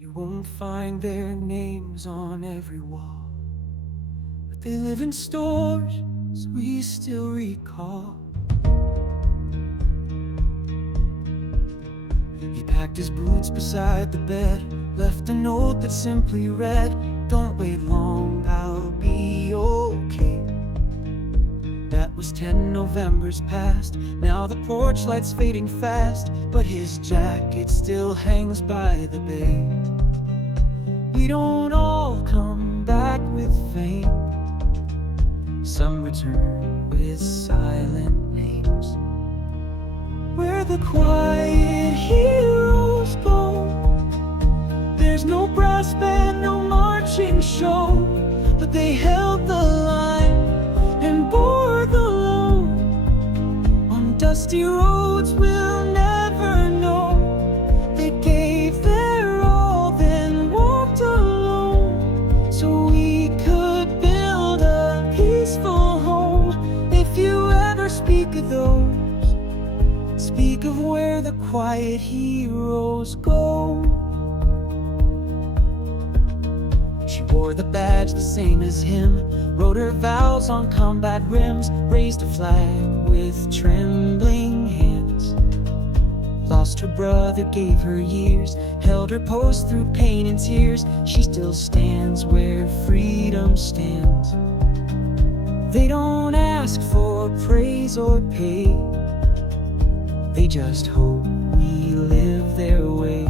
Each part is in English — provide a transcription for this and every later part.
You won't find their names on every wall, but they live in stories we still recall. He packed his boots beside the bed, left a note that simply read, "Don't wait long, I'll be okay." That was 10 Novembers past. Now the porch light's fading fast, but his jacket still hangs by the bay. We don't all come back with fame. Some return with silent names. Where the quiet heroes go, there's no brass band, no marching show, but they held the line and bore the load. On dusty roads we'll never know, they gave their all, then walked alone, so we could build a peaceful home. If you ever speak of those, speak of where the quiet heroes go. She wore the badge the same as him, wrote her vows on combat rims, raised a flag with trembling hands. Lost her brother, gave her years, held her post through pain and tears. She still stands where freedom stands. They don't ask for praise or pay, they just hope we live their way.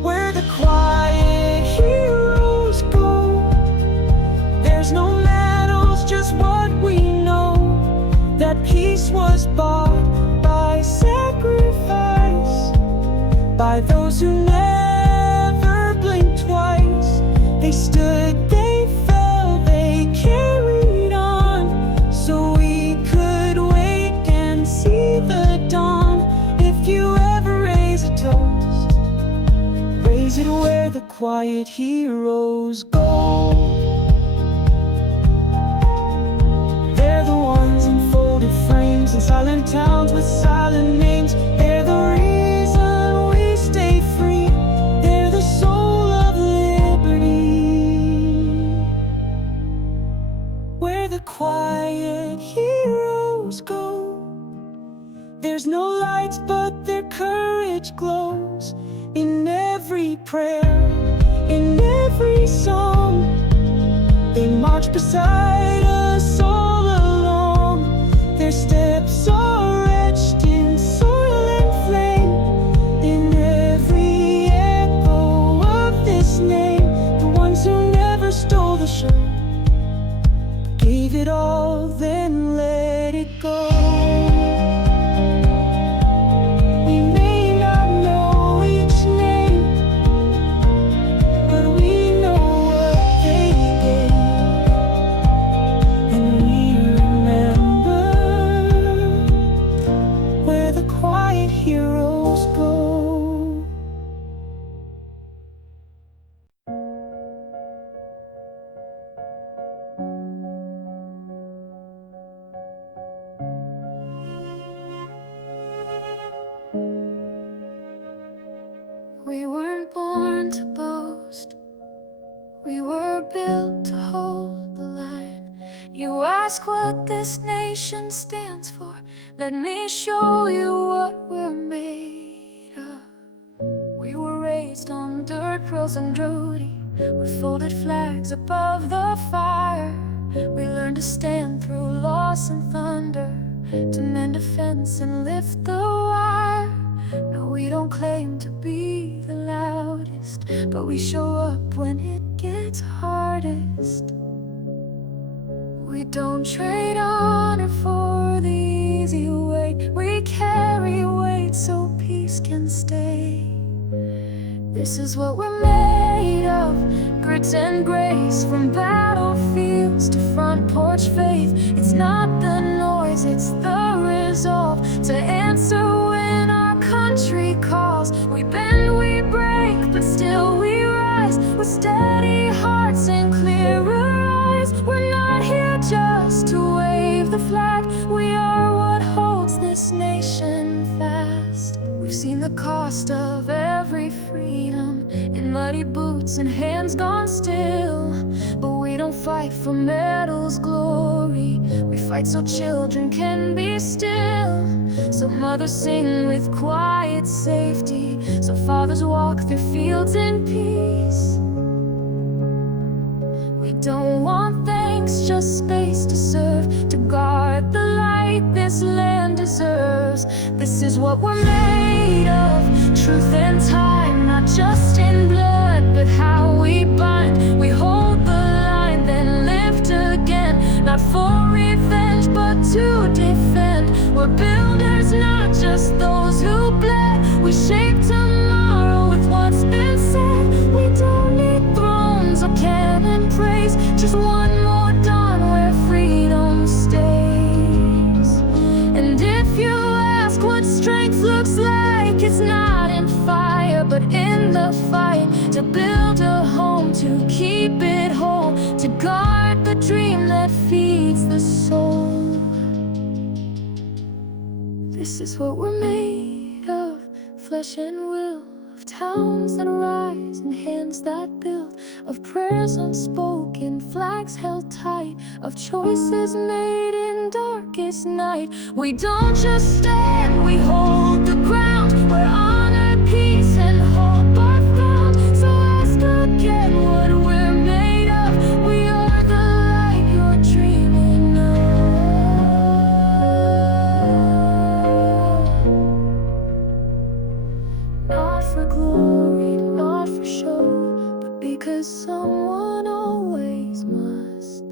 Where the quiet heroes go, there's no medals, just what we know, that peace was bought by sacrifice, by those who never blinked twice. They stood, they fell, they carried on, so we could wake and see the dawn. If you ever raise a toast, raise it where the quiet heroes go. They're the ones in folded frames, in silent towns with silent names. They're the reason we stay free, they're the soul of liberty. Where the quiet heroes go, there's no lights but their courage glows. In every prayer, in every song, they march beside us all along. Their steps are etched in soil and flame. In every echo of this name, the ones who never stole the show, gave it all, then let it go. We weren't born to boast, we were built to hold the line. You ask what this nation stands for, let me show you what we're made of. We were raised on dirt roads and roadie, with folded flags above the fire. We learned to stand through loss and thunder, to mend a fence and lift the wire. No, we don't claim to be the loudest, but we show up when it gets hardest. We don't trade honor for the easy way, we carry weight so peace can stay. This is what we're made of, grit and grace, from battlefields to front porch faith. It's not the noise, it's the resolve to answer when our country calls. We bend, we break, but still we rise, with steady hearts and clearer eyes. We're not here just to wave the flag, we are what holds this nation fast. We've seen the cost of every freedom, muddy boots and hands gone still. But we don't fight for medals, glory. We fight so children can be still. So mothers sing with quiet safety. So fathers walk through fields in peace. We don't want thanks, just space to serve, to guard the light this land deserves. This is what we're made of, truth and time, not just in blood, but how we bind. We hold the line, then lift again, not for revenge, but to defend. We're builders, not just those who bled. We shape tomorrow with what's been said. We don't need thrones or cannon praise, just one more dawn where freedom stays. And if you ask what strength looks like, it's not in fire, but in the fight. To build a home, to keep it whole, to guard the dream that feeds the soul. This is what we're made of, flesh and will, of towns that rise and hands that build, of prayers unspoken, flags held tight, of choices made in darkest night. We don't just stand, we hold the ground, where honor, peace, and hope are found. So ask again what we're made of. We are the light you're dreaming of. Not for glory, not for show, but because someone always must,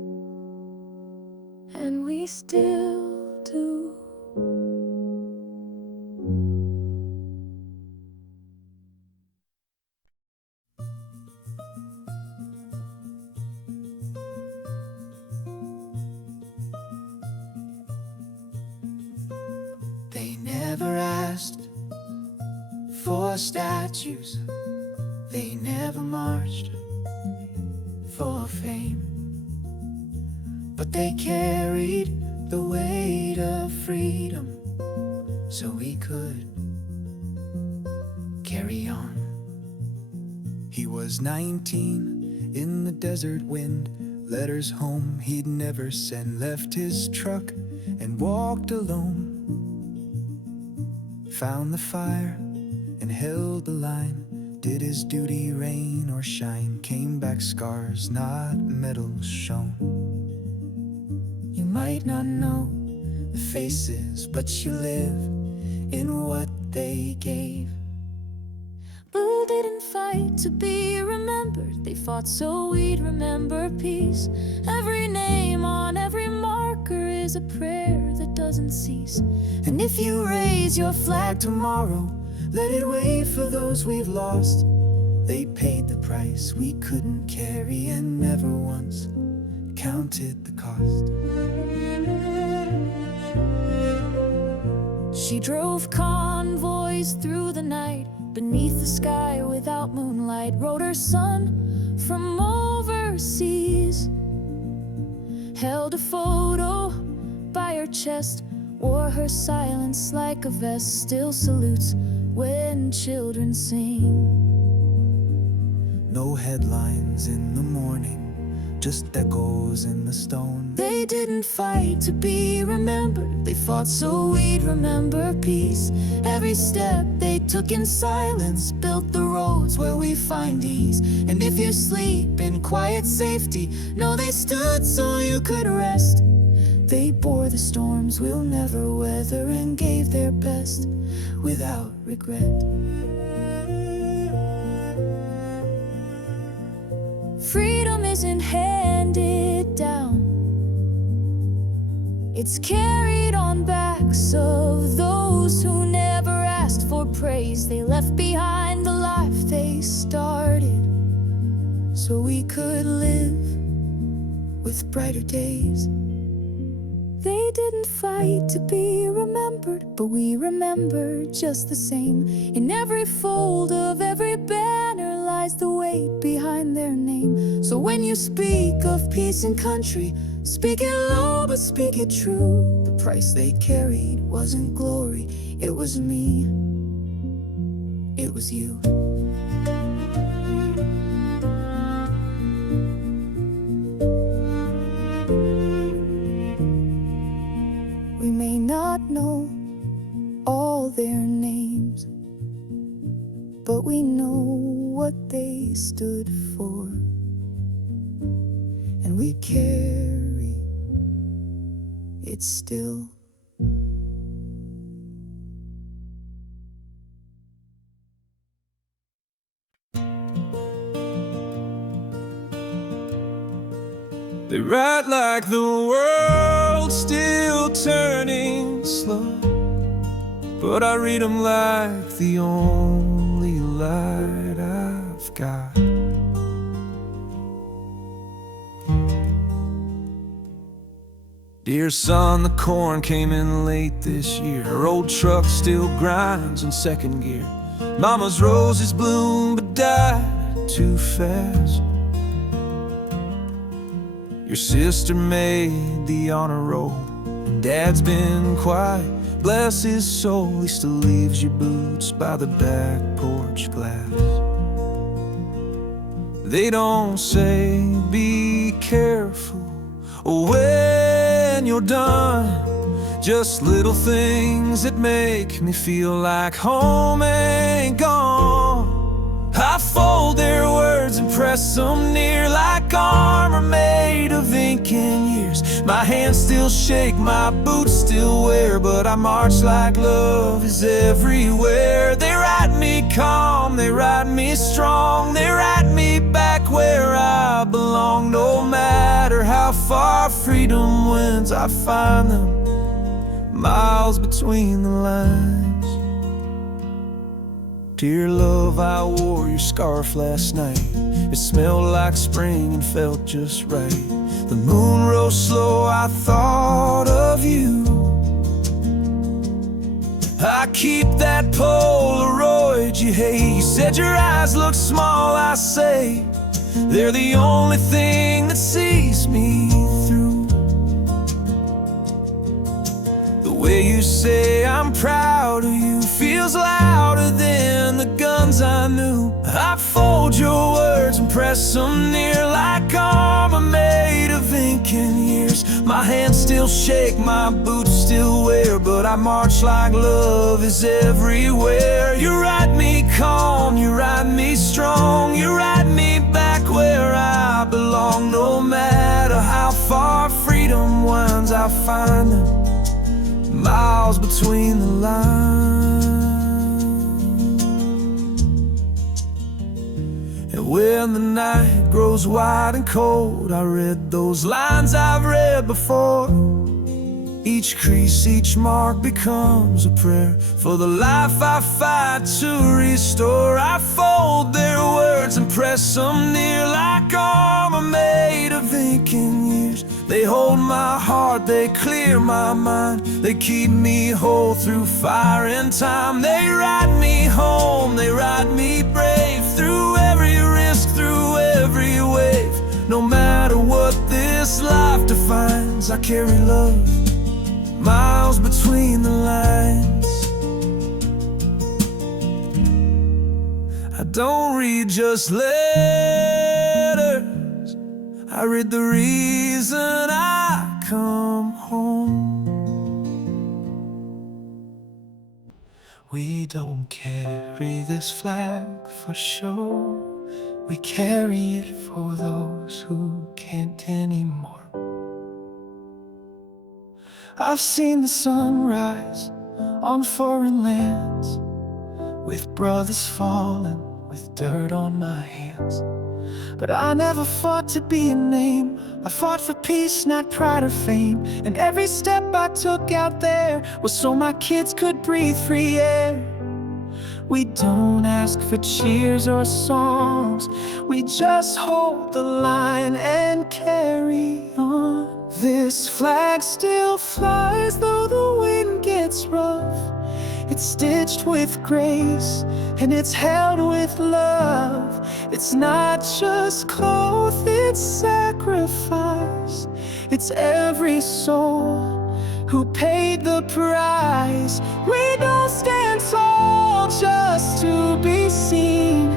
and we still do. They never asked for statues, they never marched for fame, but they carried the weight of freedom so we could carry on. He was 19 in the desert wind, letters home he'd never send, left his truck and walked alone. Found the fire and held the line, did his duty rain or shine, came back scars, not medals shown. You might not know the faces, but you live in what they gave. Blue didn't fight to be remembered, they fought so we'd remember peace. Every name on every marker is a prayer that doesn't cease. And if you raise your flag tomorrow, let it wave for those we've lost. They paid the price we couldn't carry and never once counted the cost. She drove convoys through the night, beneath the sky without moonlight, wrote her son from overseas, held a photo by her chest, wore her silence like a vest, still salutes when children sing. No headlines in the morning, just echoes in the stone. They didn't fight to be remembered, they fought so we'd remember peace. Every step they took in silence built the roads where we find ease. And if you sleep in quiet safety, know they stood so you could rest. They bore the storms we'll never weather and gave their best without regret. Freedom isn't handed down, it's carried on backs of those who never asked for praise. They left behind the life they started so we could live with brighter days. They didn't fight to be remembered, but we remember just the same. In every fold of every banner lies the weight behind their name. So when you speak of peace and country, speak it low but speak it true. The price they carried wasn't glory, it was me, it was you. we know what they stood for, and we carry it still. They write like the world's still turning slow, but I read them like the only light I've got. Dear son, the corn came in late this year. Her old truck still grinds in second gear. Mama's roses bloomed but died too fast. Your sister made the honor roll, and Dad's been quiet. Bless his soul, he still leaves your boots by the back porch glass. They don't say be careful when you're done, just little things that make me feel like home ain't gone. I fold their words and press them near like armor made of ink in years. My hands still shake, my boots still wear, but I march like love is everywhere. They write me calm, they write me strong, they write me back where I belong. No matter how far freedom wins, I find them miles between the lines. Dear love, I wore your scarf last night. It smelled like spring and felt just right. The moon rose slow, I thought of you. I keep that Polaroid you hate. You said your eyes look small, I say they're the only thing that sees me through. The way you say I'm proud of you feels louder than the guns I knew. I fold your words and press them near like armor made of ink in years. My hands still shake, my boots still wear, but I march like love is everywhere. You write me calm, you write me strong, you write me back where I belong. No matter how far freedom winds, I find them miles between the lines. And when the night grows wide and cold, I read those lines I've read before. Each crease, each mark becomes a prayer for the life I fight to restore. I fold their words and press them near like armor made of ink in years. They hold my heart, they clear my mind, they keep me whole through fire and time. They ride me home, they ride me brave, through every risk, through every wave. No matter what this life defines, I carry love miles between the lines. I don't read just letters, I read the reason I come home. We don't carry this flag for show, we carry it for those who can't anymore. I've seen the sun rise on foreign lands, with brothers fallen, with dirt on my hands. But I never fought to be a name, I fought for peace, not pride or fame. And every step I took out there was so my kids could breathe free air. We don't ask for cheers or songs, we just hold the line and carry on. This flag still flies though the wind gets rough. It's stitched with grace and it's held with love. It's not just cloth, it's sacrifice. It's every soul who paid the price. We don't stand tall just to be seen,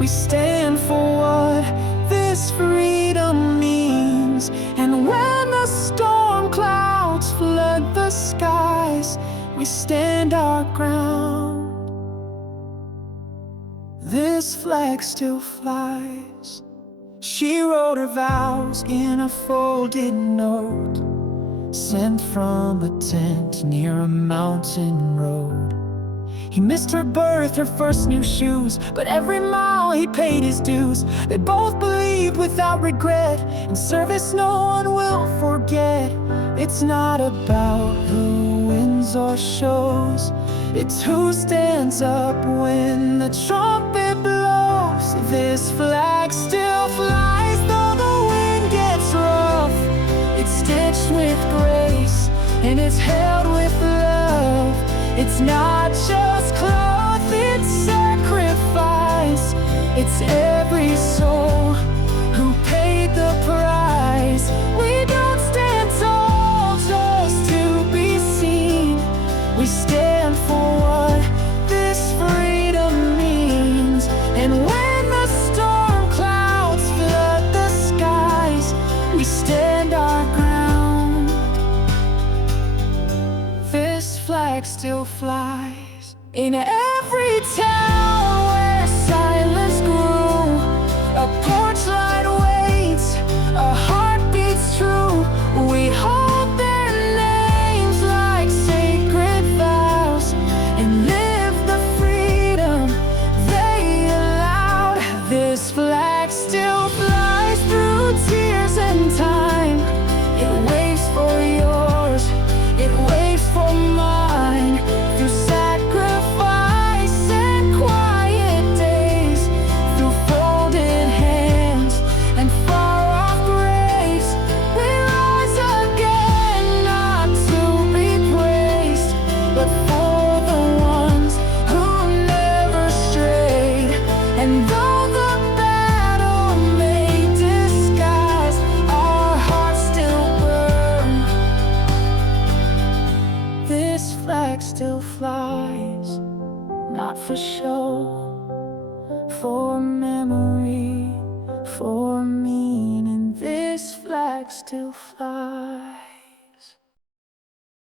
we stand for what this freedom means. And when the storm clouds flood the skies, we stand our ground. this flag still flies. She wrote her vows in a folded note, sent from a tent near a mountain road. He missed her birth, her first new shoes, but every mile he paid his dues. They both believed without regret, in service no one will forget. It's not about who wins or shows, it's who stands up when the trumpet blows. This flag still flies though the wind gets rough. It's stitched with grace and it's held with love. It's not just cloth, it's sacrifice. It's every soul who paid the price. We don't stand tall just to be seen. We stand for what this freedom means. And when the storm clouds flood the skies, we stand our ground. This flag still flies in every town where silence grew. A porch light waits, a heart beats true. We hold their names like sacred vows and live the freedom they allowed. This flag still flies through tears and time. It waits for yours, it waits for mine. Through sacrifice and quiet days, through folded hands and far-off graves, we rise again, not to be praised, but for the ones who never strayed. And though the battle may disguise, our hearts still burn. This flag still flies, not for show, for memory, for meaning. This flag still flies.